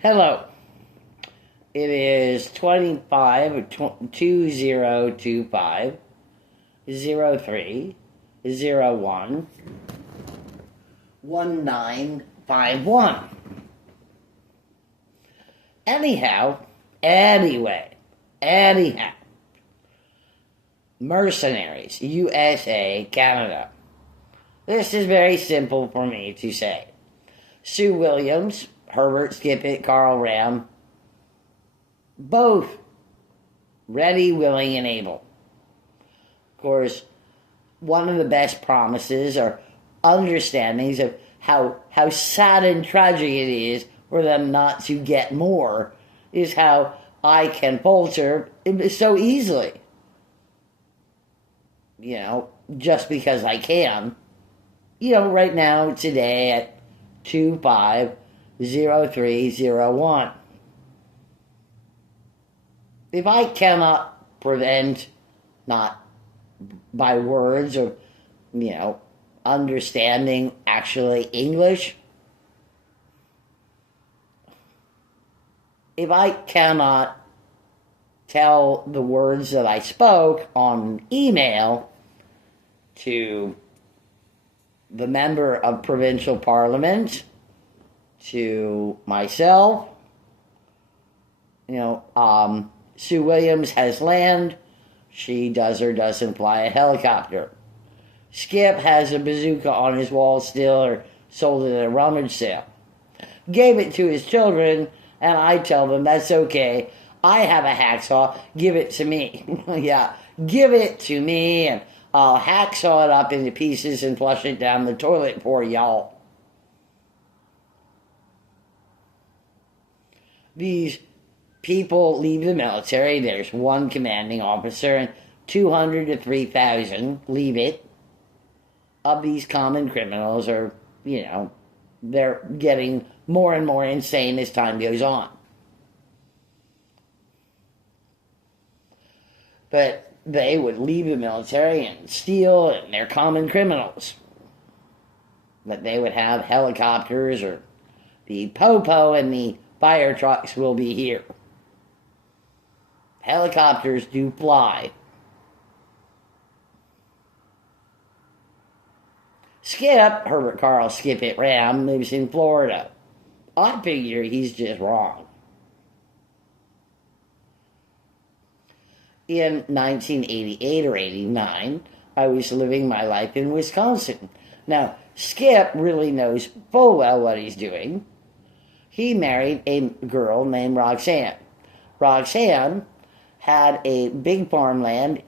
Hello. It is 25 2025 03 01 1951. Anyhow, mercenaries, USA, Canada. This is very simple for me to say. Sue Williams, Herbert Skippet, Carl Ram, both ready, willing, and able. Of course, one of the best promises or understandings of how sad and tragic it is for them not to get more is how I can falter so easily. Just because I can. Right now, today at 250301. If I cannot prevent, not by words or, understanding actually English, if I cannot tell the words that I spoke on email to the member of provincial parliament, to myself, Sue Williams has land. She does or doesn't fly a helicopter. Skip has a bazooka on his wall still, or sold it at a rummage sale. Gave it to his children, and I tell them that's okay. I have a hacksaw. Give it to me. Yeah, give it to me, and I'll hacksaw it up into pieces and flush it down the toilet for y'all. These people leave the military. There's one commanding officer, and 200 to 3,000 leave it. Of these common criminals are, they're getting more and more insane as time goes on. But they would leave the military and steal, and they're common criminals. But they would have helicopters, or the Popo and the fire trucks will be here. Helicopters do fly. Skip, Herbert Carl Skippet Ram, lives in Florida. I figure he's just wrong. In 1988 or 89, I was living my life in Wisconsin. Now, Skip really knows full well what he's doing. He married a girl named Roxanne. Roxanne had a big farmland,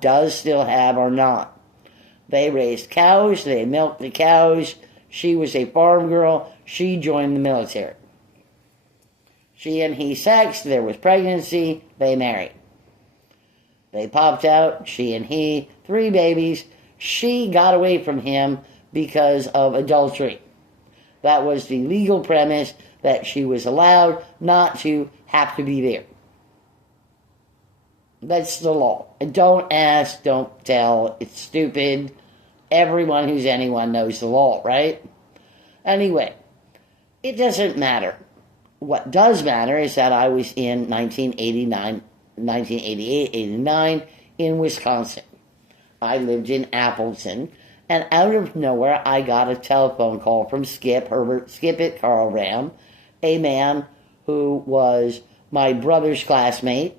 does still have, or not. They raised cows, they milked the cows. She was a farm girl. She joined the military. She and he sexed, there was pregnancy, they married. They popped out, she and he, 3 babies. She got away from him because of adultery. That was the legal premise, that she was allowed not to have to be there. That's the law. And don't ask, don't tell. It's stupid. Everyone who's anyone knows the law, right? Anyway, it doesn't matter. What does matter is that I was in 1988, 89 in Wisconsin. I lived in Appleton, and out of nowhere I got a telephone call from Herbert Skippet, Carl Ram, a man who was my brother's classmate,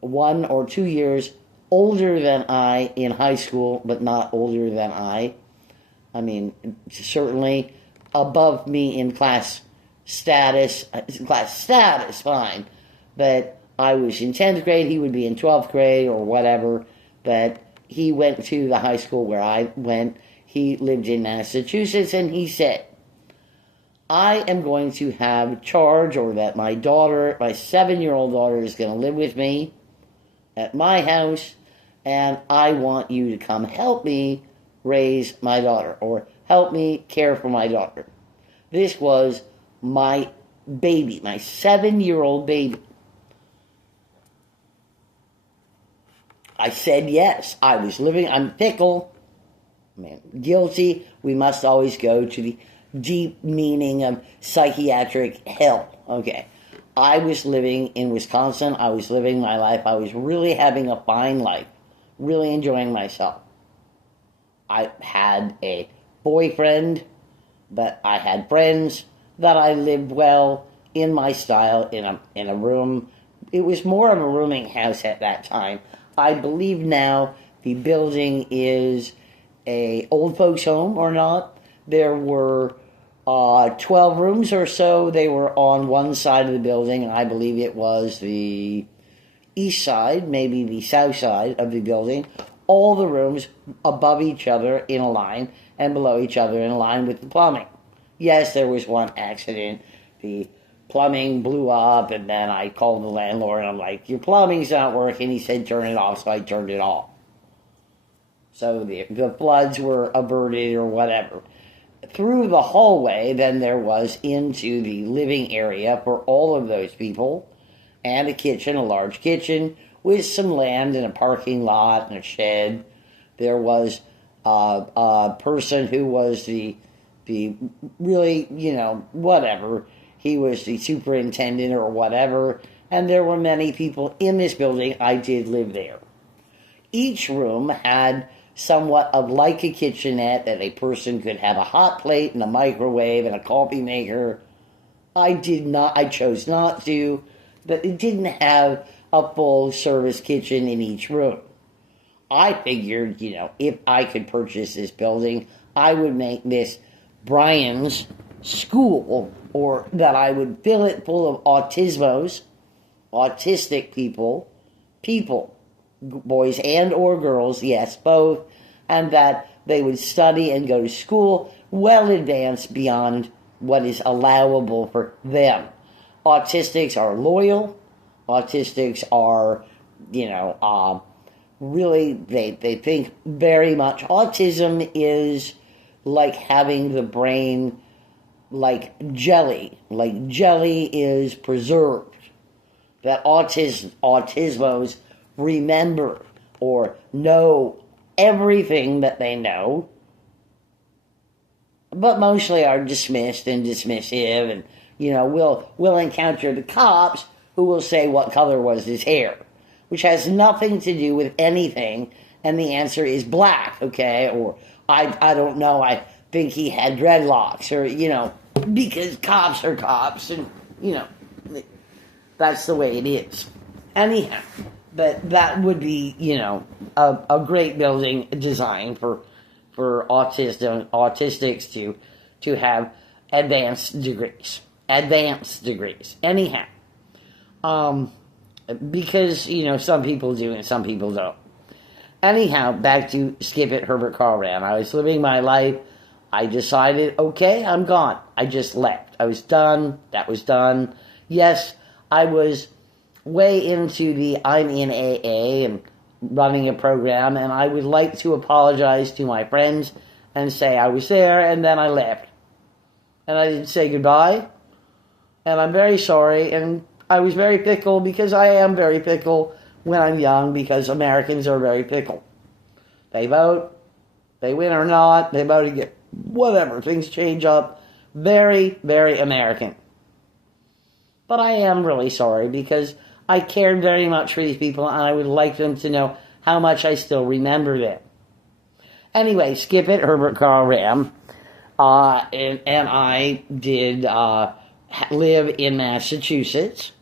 1 or 2 years older than I in high school, but not older than I. I mean, certainly above me in class status, fine. But I was in 10th grade, he would be in 12th grade or whatever. But he went to the high school where I went. He lived in Massachusetts, and he said, I am going to have charge, or that my 7-year-old daughter is going to live with me at my house, and I want you to come help me raise my daughter, or help me care for my daughter. This was my baby, my 7-year-old baby. I said yes. I'm pickle. Man, guilty. We must always go to the deep meaning of psychiatric hell. Okay. I was living in Wisconsin. I was living my life. I was really having a fine life, really enjoying myself. I had a boyfriend, but I had friends that I lived well in my style in a room. It was more of a rooming house at that time. I believe now the building is a old folks home or not. There were 12 rooms or so. They were on one side of the building, and I believe it was the east side, maybe the south side of the building. All the rooms above each other in a line and below each other in a line with the plumbing. Yes, there was one accident. The plumbing blew up, and then I called the landlord, and I'm like, your plumbing's not working. He said, turn it off, so I turned it off. So the floods were averted or whatever. Through the hallway, then there was into the living area for all of those people, and a kitchen, a large kitchen, with some land and a parking lot and a shed. There was a person who was the really, whatever. He was the superintendent or whatever, and there were many people in this building. I did live there. Each room had somewhat of like a kitchenette that a person could have a hot plate and a microwave and a coffee maker. I chose not to, but it didn't have a full service kitchen in each room. I figured, if I could purchase this building, I would make this Brian's school, or that I would fill it full of autistic people, boys and or girls, yes, both, and that they would study and go to school well advanced beyond what is allowable for them. Autistics are loyal. Autistics are, really, they think very much. Autism is like having the brain like jelly. Like jelly is preserved. That autismos remember or know everything that they know, but mostly are dismissed and dismissive, and we'll encounter the cops who will say, what color was his hair, which has nothing to do with anything, and the answer is black, okay, or I don't know, I think he had dreadlocks, or because cops are cops, and that's the way it is. Anyhow, but that would be, a great building design for autistics to have advanced degrees. Anyhow, because, some people do and some people don't. Anyhow, back to Skip It, Herbert Carl Ram. I was living my life. I decided, okay, I'm gone. I just left. I was done. That was done. Yes, I was way into the I'm in AA and running a program, and I would like to apologize to my friends and say I was there, and then I left. And I didn't say goodbye, and I'm very sorry, and I was very fickle, because I am very fickle when I'm young, because Americans are very fickle. They vote, they win or not, they vote again, whatever, things change up. Very, very American. But I am really sorry, because I cared very much for these people, and I would like them to know how much I still remember them. Anyway, Skip It, Herbert Carl Ram, and I did live in Massachusetts,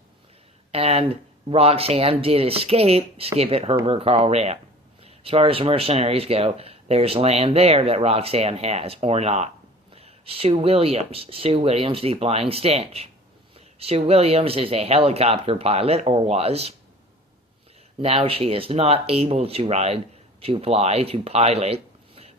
and Roxanne did escape Skip It, Herbert Carl Ram. As far as mercenaries go, there's land there that Roxanne has, or not. Sue Williams, the Flying Stench. Sue Williams is a helicopter pilot, or was. Now she is not able to fly, to pilot,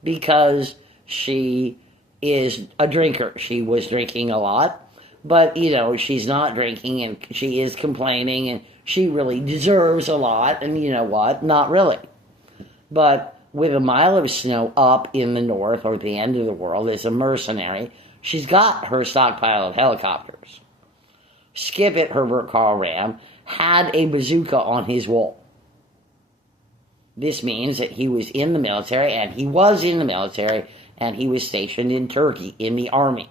because she is a drinker. She was drinking a lot, but, she's not drinking, and she is complaining, and she really deserves a lot, and you know what? Not really. But with a mile of snow up in the north, or the end of the world, as a mercenary, she's got her stockpile of helicopters. Skip It, Herbert Carl Ram, had a bazooka on his wall. This means that he was in the military, and he was stationed in Turkey in the army.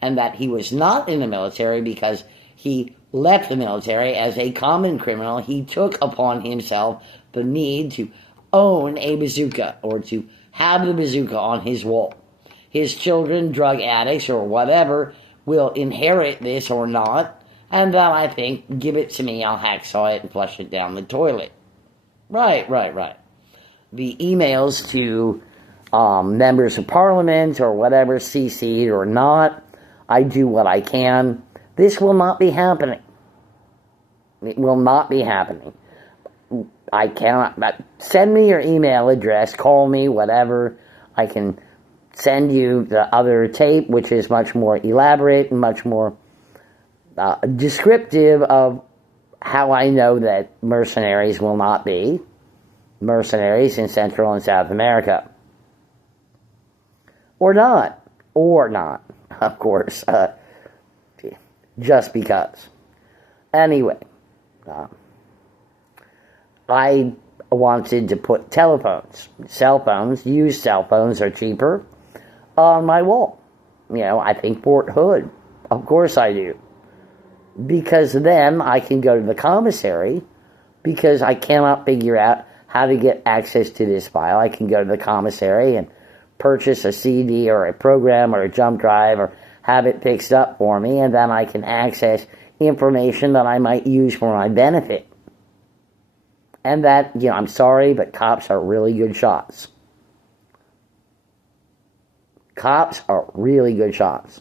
and that he was not in the military because he left the military as a common criminal. He took upon himself the need to own a bazooka or to have the bazooka on his wall. His children, drug addicts or whatever, will inherit this or not, and then I think, give it to me, I'll hacksaw it and flush it down the toilet. Right. The emails to members of parliament or whatever, CC'd or not, I do what I can. This will not be happening. It will not be happening. I cannot. Send me your email address, call me, whatever. I can send you the other tape, which is much more elaborate and much more descriptive of how I know that mercenaries will not be mercenaries in Central and South America. Or not, of course, just because. Anyway, I wanted to put telephones, cell phones, used cell phones are cheaper, on my wall. I think Fort Hood. Of course I do. Because then I can go to the commissary, because I cannot figure out how to get access to this file. I can go to the commissary and purchase a CD or a program or a jump drive or have it fixed up for me, and then I can access information that I might use for my benefit. And that, I'm sorry, but cops are really good shots. Cops are really good shots.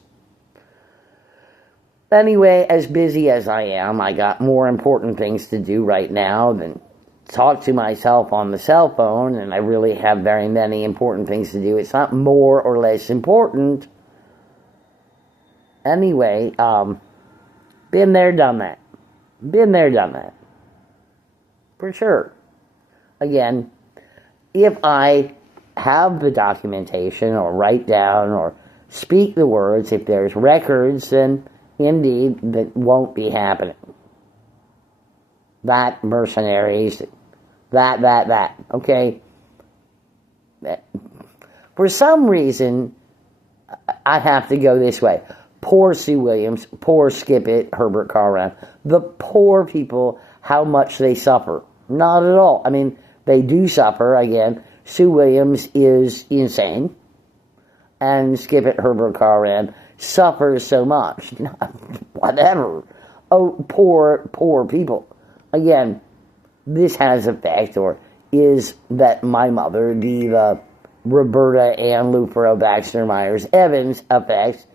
Anyway, as busy as I am, I got more important things to do right now than talk to myself on the cell phone, and I really have very many important things to do. It's not more or less important. Anyway, been there, done that. Been there, done that. For sure. Again, if I have the documentation or write down or speak the words, if there's records, then indeed that won't be happening. That mercenaries, that. Okay? For some reason, I have to go this way. Poor Sue Williams, poor Skip It, Herbert Carl Round. The poor people, how much they suffer. Not at all. I mean, they do suffer. Again, Sue Williams is insane. And Skip It, Herbert Carl Round suffers so much. Whatever. Oh, poor people. Again, this has effect, or is that my mother, the Roberta Ann Lufero Baxter Myers Evans effect.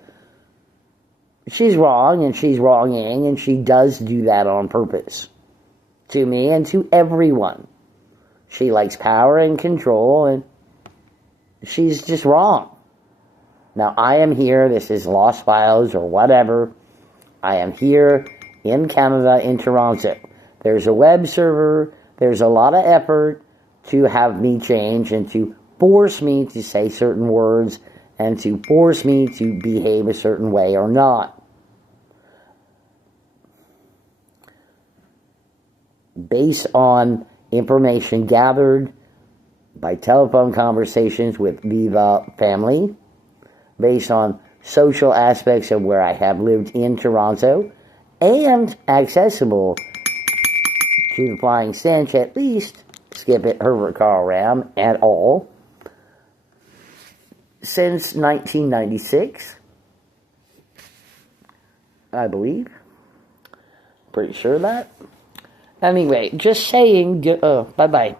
She's wrong, and she's wronging, and she does do that on purpose. To me and to everyone. She likes power and control, and she's just wrong. Now, I am here, this is Lost Files or whatever. I am here in Canada, in Toronto. There's a web server, there's a lot of effort to have me change and to force me to say certain words and to force me to behave a certain way or not. Based on information gathered by telephone conversations with Viva family, based on social aspects of where I have lived in Toronto, and accessible to the Flying Cinch, at least, Skip It, Herbert Carl Ram, at all, since 1996, I believe. Pretty sure of that. Anyway, just saying, bye-bye.